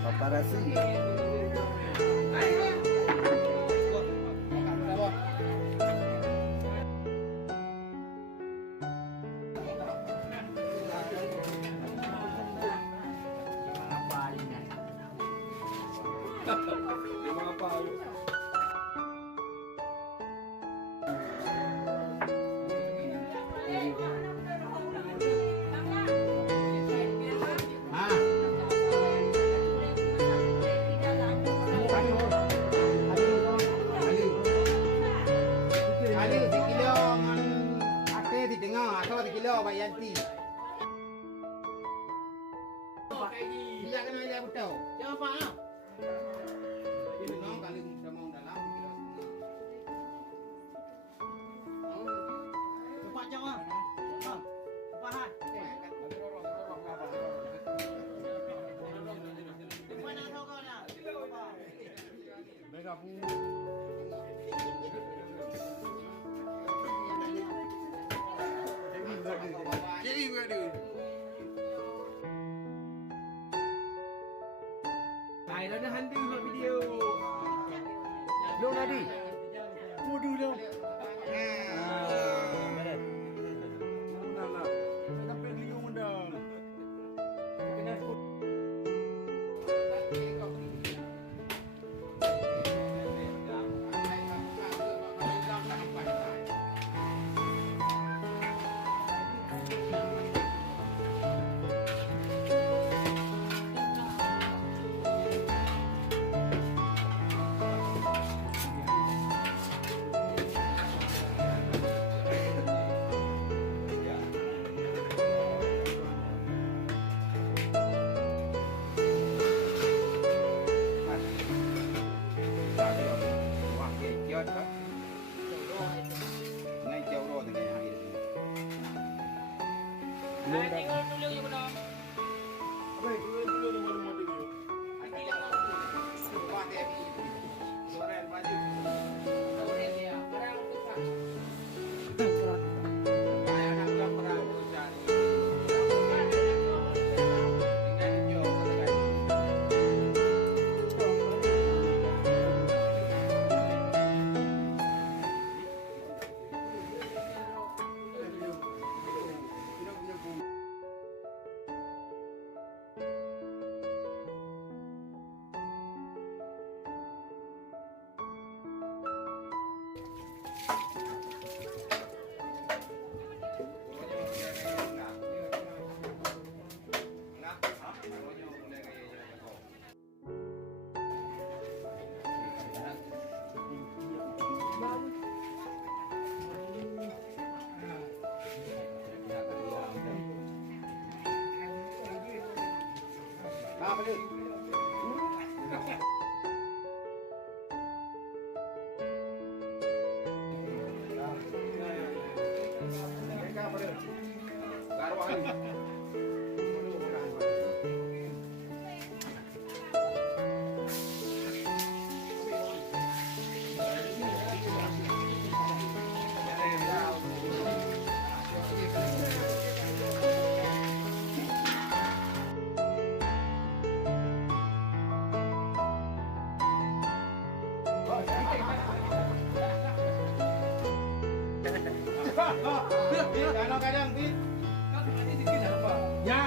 Paparazzi. Pak Yanti. Bila kena dia betul. Siapa ah? Ini nong kali sudah mau dalam kilo setengah. Cepat jawab. Cepat. Mana rokok dah? Mereka pun. Jadi beradu. Hai, dah nak hantu buat video. Belum tadi. Bodoh dah. Nak. Sampai video mendang. Kena tengok dulu yang benar. Apa itu dulu nombor video. Nanti lah. Buat TV. Soren maju. Soren dia. Perang susah. Bayar nak perang susah. Dengan hijau katakan. Apa dia? Apa dia? Garwah ni. Kadang-kadang Pit. Kau tadi sikit apa? Ya.